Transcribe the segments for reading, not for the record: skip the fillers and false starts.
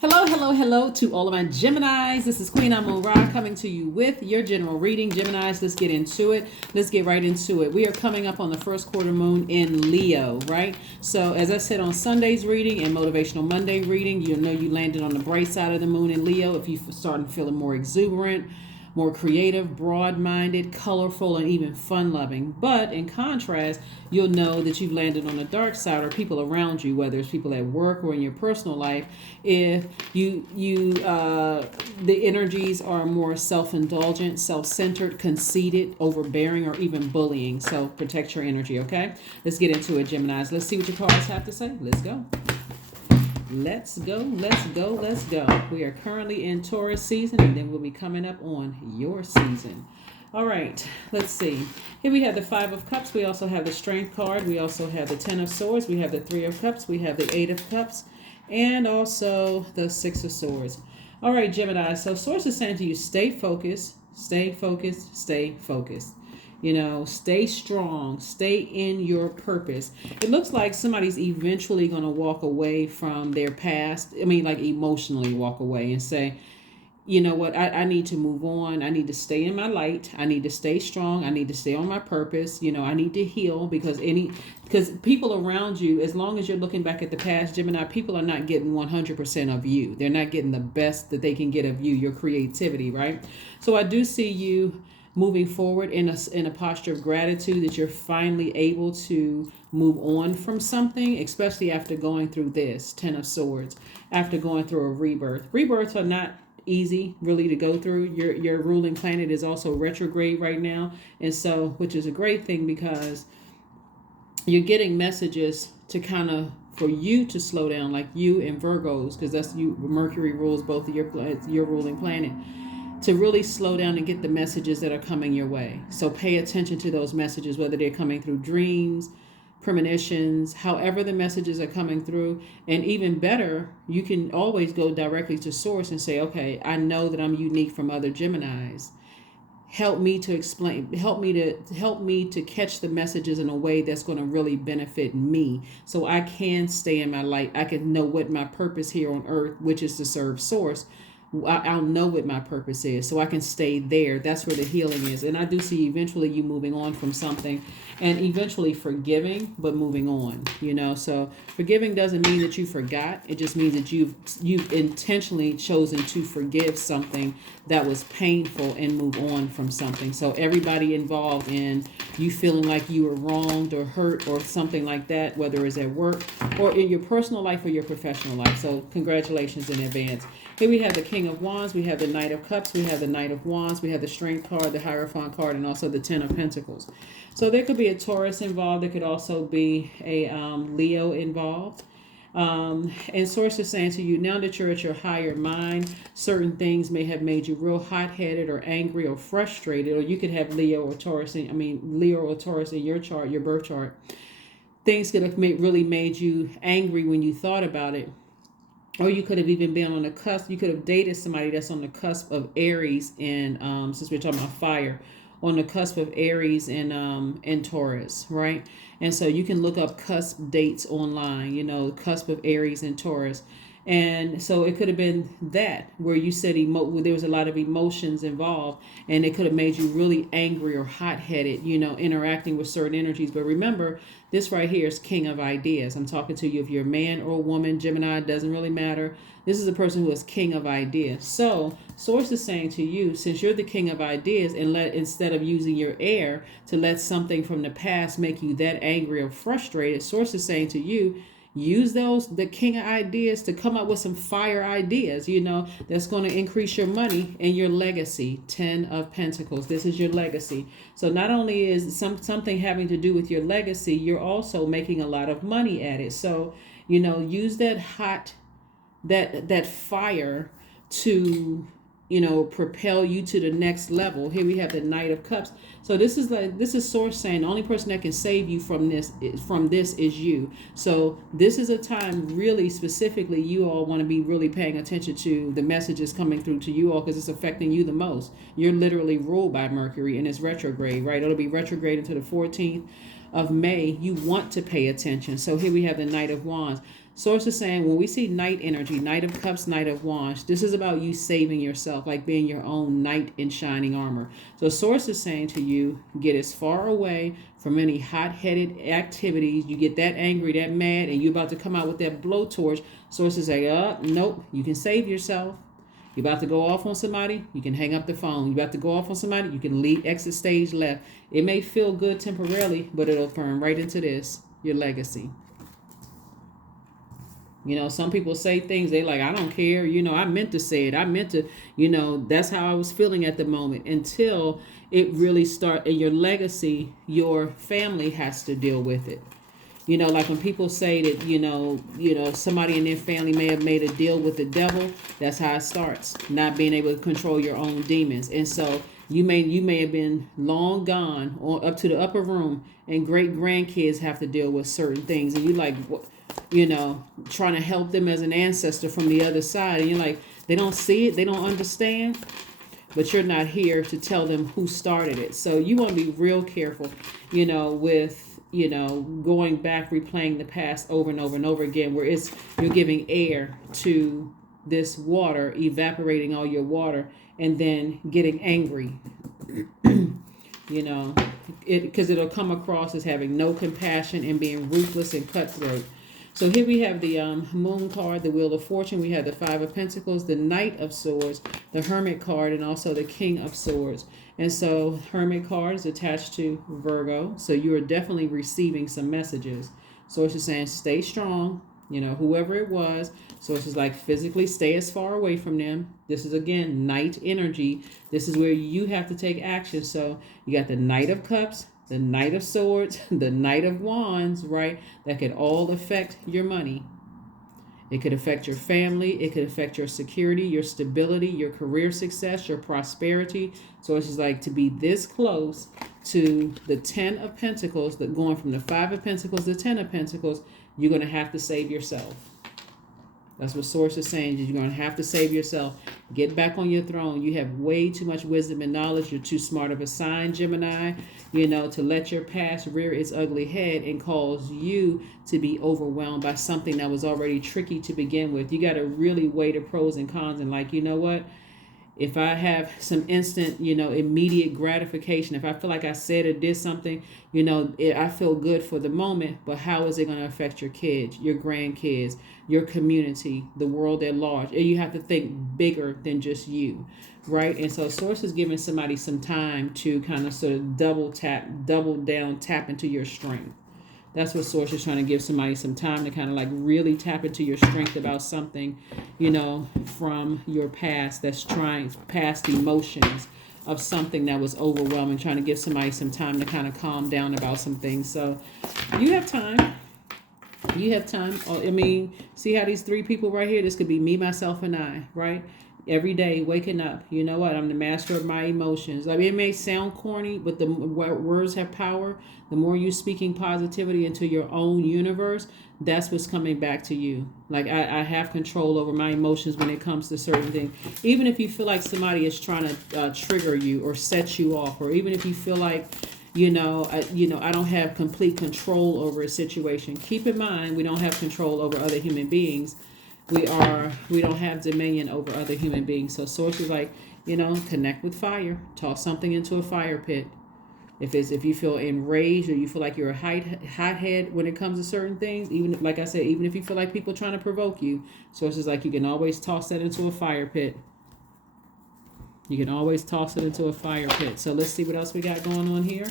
Hello, hello, hello to all of my Geminis. This is Queen Amon Ra coming to you with your general reading. Geminis, let's get into it. Let's get right into it. We are coming up on the first quarter moon in Leo, right? So as I said on Sunday's reading and Motivational Monday reading, you'll know you landed on the bright side of the moon in Leo if you're starting feeling more exuberant, more creative, broad-minded, colorful, and even fun-loving. But in contrast, you'll know that you've landed on the dark side, or people around you, whether it's people at work or in your personal life, if the energies are more self-indulgent, self-centered, conceited, overbearing, or even bullying. So protect your energy, okay? Let's get into it, Geminis. Let's see what your cards have to say. Let's go. Let's go, let's go, let's go. We are currently in Taurus season, and then we'll be coming up on your season. All right, let's see. Here we have the Five of Cups. We also have the Strength card. We also have the Ten of Swords. We have the Three of Cups. We have the Eight of Cups. And also the Six of Swords. All right, Gemini. So Source is saying to you, stay focused, stay focused, stay focused. You know, stay strong, stay in your purpose. It looks like somebody's eventually going to walk away from their past. I mean, like emotionally walk away and say, you know what, I need to move on. I need to stay in my light. I need to stay strong. I need to stay on my purpose. You know, I need to heal because people around you, as long as you're looking back at the past, Gemini, people are not getting 100% of you. They're not getting the best that they can get of you, your creativity, right? So I do see you moving forward in a posture of gratitude that you're finally able to move on from something, especially after going through this Ten of Swords, after going through a rebirth. Rebirths are not easy really to go through. Your ruling planet is also retrograde right now, and so, which is a great thing because you're getting messages to kind of for you to slow down, like you and Virgos, because that's you. Mercury rules both of your ruling planet, to really slow down and get the messages that are coming your way. So pay attention to those messages, whether they're coming through dreams, premonitions, however the messages are coming through. And even better, you can always go directly to source and say, okay, I know that I'm unique from other Geminis. Help me to explain, help me to catch the messages in a way that's going to really benefit me, so I can stay in my light. I can know what my purpose here on earth, which is to serve source. I'll know what my purpose is, so I can stay there. That's where the healing is. And I do see eventually you moving on from something, and eventually forgiving, but moving on, you know. So forgiving doesn't mean that you forgot. It just means that you've intentionally chosen to forgive something that was painful and move on from something. So everybody involved in you feeling like you were wronged or hurt or something like that, whether it's at work or in your personal life or your professional life. So congratulations in advance. Here we have the King of Wands, we have the Knight of Cups, we have the Knight of Wands, we have the Strength card, the Hierophant card, and also the Ten of Pentacles. So there could be a Taurus involved. There could also be a Leo involved. And Source is saying to you, now that you're at your higher mind, certain things may have made you real hot-headed or angry or frustrated, or you could have Leo or Taurus in your chart, your birth chart. Things could have really made you angry when you thought about it. Or you could have even been on the cusp. You could have dated somebody that's on the cusp of Aries, and since we're talking about fire, on the cusp of Aries and Taurus, right? And so you can look up cusp dates online, you know, cusp of Aries and Taurus. And so it could have been that where you said there was a lot of emotions involved, and it could have made you really angry or hot-headed, you know, interacting with certain energies. But remember, this right here is King of Ideas. I'm talking to you if you're a man or a woman, Gemini, it doesn't really matter. This is a person who is King of Ideas. So Source is saying to you, since you're the King of Ideas, and instead of using your air to let something from the past make you that angry or frustrated, Source is saying to you, use the King of Ideas to come up with some fire ideas, you know, that's going to increase your money and your legacy. 10 of Pentacles. This is your legacy. So not only is something having to do with your legacy, you're also making a lot of money at it. So, you know, use that that fire to, you know, propel you to the next level. Here we have the Knight of Cups. So this is Source saying the only person that can save you from this is you. So this is a time really specifically you all want to be really paying attention to the messages coming through to you all, because it's affecting you the most. You're literally ruled by Mercury, and it's retrograde, right? It'll be retrograde until the 14th of May. You want to pay attention. So here we have the Knight of Wands. Source is saying when we see Knight energy, Knight of Cups, Knight of Wands, this is about you saving yourself, like being your own knight in shining armor. So Source is saying to you, get as far away from any hot-headed activities. You get that angry, that mad, and you're about to come out with that blowtorch. Source is saying, nope, you can save yourself. You're about to go off on somebody, you can hang up the phone. You're about to go off on somebody, you can leave, exit stage left. It may feel good temporarily, but it'll turn right into this, your legacy. You know, some people say things, they like, I don't care. You know, I meant to say it. I meant to, you know, that's how I was feeling at the moment until it really starts. And your legacy, your family has to deal with it. You know, like when people say that, you know, somebody in their family may have made a deal with the devil. That's how it starts. Not being able to control your own demons. And so you may have been long gone or up to the upper room, and great grandkids have to deal with certain things. And you like, you know, trying to help them as an ancestor from the other side. And you're like, they don't see it. They don't understand. But you're not here to tell them who started it. So you want to be real careful, you know, with, you know, going back, replaying the past over and over and over again, where you're giving air to this water, evaporating all your water, and then getting angry, you know, because it'll come across as having no compassion and being ruthless and cutthroat. So here we have the Moon card, the Wheel of Fortune. We have the Five of Pentacles, the Knight of Swords, the Hermit card, and also the King of Swords. And so Hermit card is attached to Virgo. So you are definitely receiving some messages. So it's just saying stay strong, you know, whoever it was. So it's just like physically stay as far away from them. This is, again, Knight energy. This is where you have to take action. So you got the Knight of Cups, the Knight of Swords, the Knight of Wands, right? That could all affect your money. It could affect your family. It could affect your security, your stability, your career success, your prosperity. So it's just like to be this close to the 10 of Pentacles, that going from the 5 of Pentacles to 10 of Pentacles, you're going to have to save yourself. That's what Source is saying. You're going to have to save yourself. Get back on your throne. You have way too much wisdom and knowledge. You're too smart of a sign, Gemini, you know, to let your past rear its ugly head and cause you to be overwhelmed by something that was already tricky to begin with. You got to really weigh the pros and cons and like, you know what? If I have some instant, you know, immediate gratification, if I feel like I said or did something, you know, I feel good for the moment, but how is it going to affect your kids, your grandkids, your community, the world at large? And you have to think bigger than just you, right? And so Source is giving somebody some time to kind of sort of double down, tap into your strength. That's what Source is trying to give somebody some time to kind of like really tap into your strength about something, you know, from your past, that's trying past emotions of something that was overwhelming, trying to give somebody some time to kind of calm down about some things. So you have time. You have time. I mean, see how these three people right here, this could be me, myself, and I, right? Every day waking up, you know what? I'm the master of my emotions. I mean, it may sound corny, but the words have power. The more you speaking positivity into your own universe, that's what's coming back to you. Like I have control over my emotions when it comes to certain things. Even if you feel like somebody is trying to trigger you or set you off, or even if you feel like, I don't have complete control over a situation. Keep in mind, we don't have control over other human beings. We don't have dominion over other human beings. So Source is like, connect with fire. Toss something into a fire pit. If you feel enraged or you feel like you're a hothead when it comes to certain things, even like I said, even if you feel like people trying to provoke you, Source is like, you can always toss that into a fire pit. You can always toss it into a fire pit. So let's see what else we got going on here.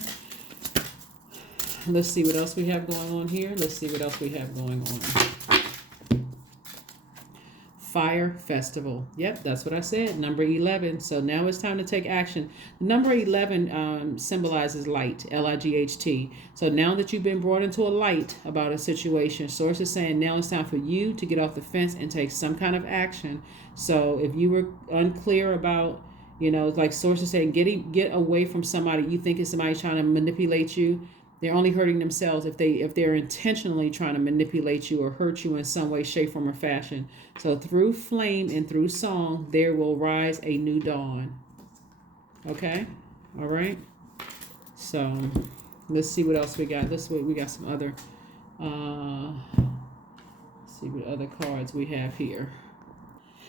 Let's see what else we have going on here. Let's see what else we have going on. Fire Festival. Yep, that's what I said. Number 11. So now it's time to take action. Number 11 symbolizes light, L-I-G-H-T. So now that you've been brought into a light about a situation, Source is saying now it's time for you to get off the fence and take some kind of action. So if you were unclear about, like Source is saying, get away from somebody you think is somebody trying to manipulate you. They're only hurting themselves if they're intentionally trying to manipulate you or hurt you in some way, shape, form, or fashion. So through flame and through song, there will rise a new dawn. Okay? All right? So let's see what else we got. We got some other... See what other cards we have here.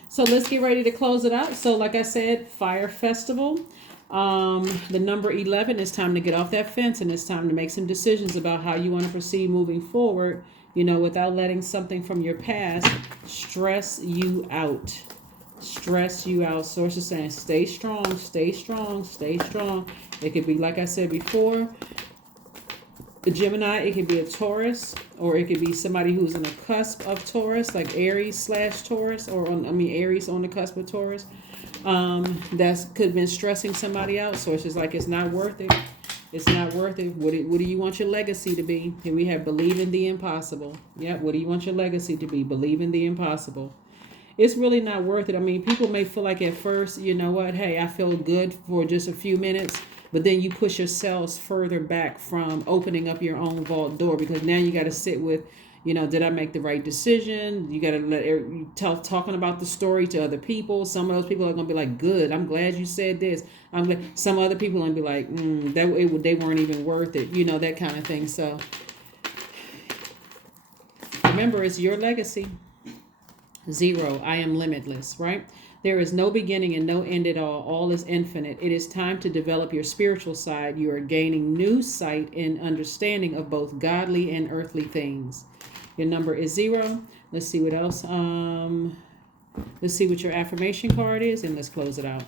So let's get ready to close it out. So like I said, Fire Festival. The number 11, it's time to get off that fence, and it's time to make some decisions about how you want to proceed moving forward, without letting something from your past stress you out. Stress you out. Source is saying stay strong, stay strong, stay strong. It could be, like I said before, the Gemini, it could be a Taurus, or it could be somebody who's on the cusp of Taurus, like Aries/Taurus, Aries on the cusp of Taurus. That could have been stressing somebody out. So it's just like, it's not worth it. It's not worth it. What do you want your legacy to be? Here we have believe in the impossible. Yep. What do you want your legacy to be? Believe in the impossible. It's really not worth it. I mean, people may feel like at first, you know what? Hey, I feel good for just a few minutes. But then you push yourselves further back from opening up your own vault door, because now you got to sit with, did I make the right decision? You got to talking about the story to other people. Some of those people are going to be like, good, I'm glad you said this. I'm glad. Some other people are going to be like, they weren't even worth it. That kind of thing. So remember, it's your legacy. 0, I am limitless, right? There is no beginning and no end at all. All is infinite. It is time to develop your spiritual side. You are gaining new sight and understanding of both godly and earthly things. Your number is 0. Let's see what else. Let's see what your affirmation card is, and let's close it out.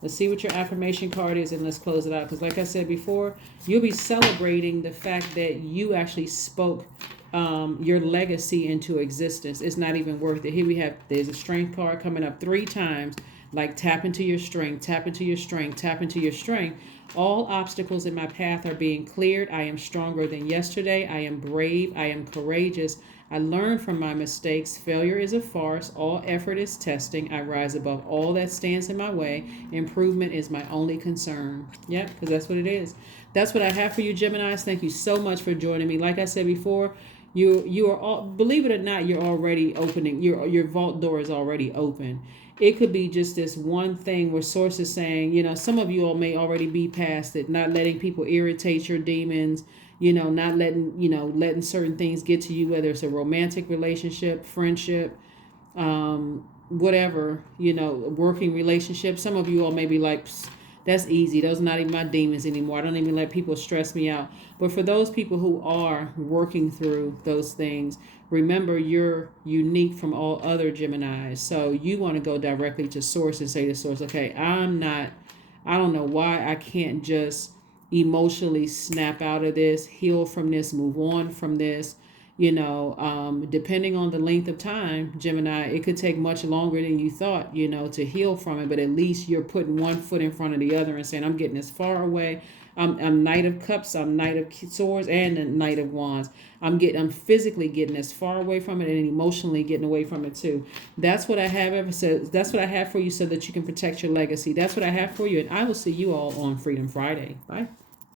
Let's see what your affirmation card is, and let's close it out. Because like I said before, you'll be celebrating the fact that you actually spoke your legacy into existence. It's not even worth it. Here we have, there's a strength card coming up 3 times, like tap into your strength, tap into your strength, tap into your strength. All obstacles in my path are being cleared. I am stronger than yesterday. I am brave. I am courageous. I learn from my mistakes. Failure is a farce. All effort is testing. I rise above all that stands in my way. Improvement is my only concern. Yep, because that's what it is. That's what I have for you, Geminis. Thank you so much for joining me. Like I said before, you are all, believe it or not, you're already opening, your vault door is already open. It could be just this one thing where source is saying, some of you all may already be past it, not letting people irritate your demons, not letting certain things get to you, whether it's a romantic relationship, friendship, whatever, working relationship. Some of you all may be like, that's easy. Those are not even my demons anymore. I don't even let people stress me out. But for those people who are working through those things, remember you're unique from all other Geminis. So you want to go directly to source and say to source, okay, I don't know why I can't just emotionally snap out of this, heal from this, move on from this. Depending on the length of time, Gemini, it could take much longer than you thought, to heal from it. But at least you're putting one foot in front of the other and saying, I'm getting as far away. I'm Knight of Cups, I'm Knight of Swords, and a Knight of Wands. I'm physically getting as far away from it and emotionally getting away from it too. That's what I have that's what I have for you, so that you can protect your legacy. That's what I have for you, and I will see you all on Freedom Friday. Bye.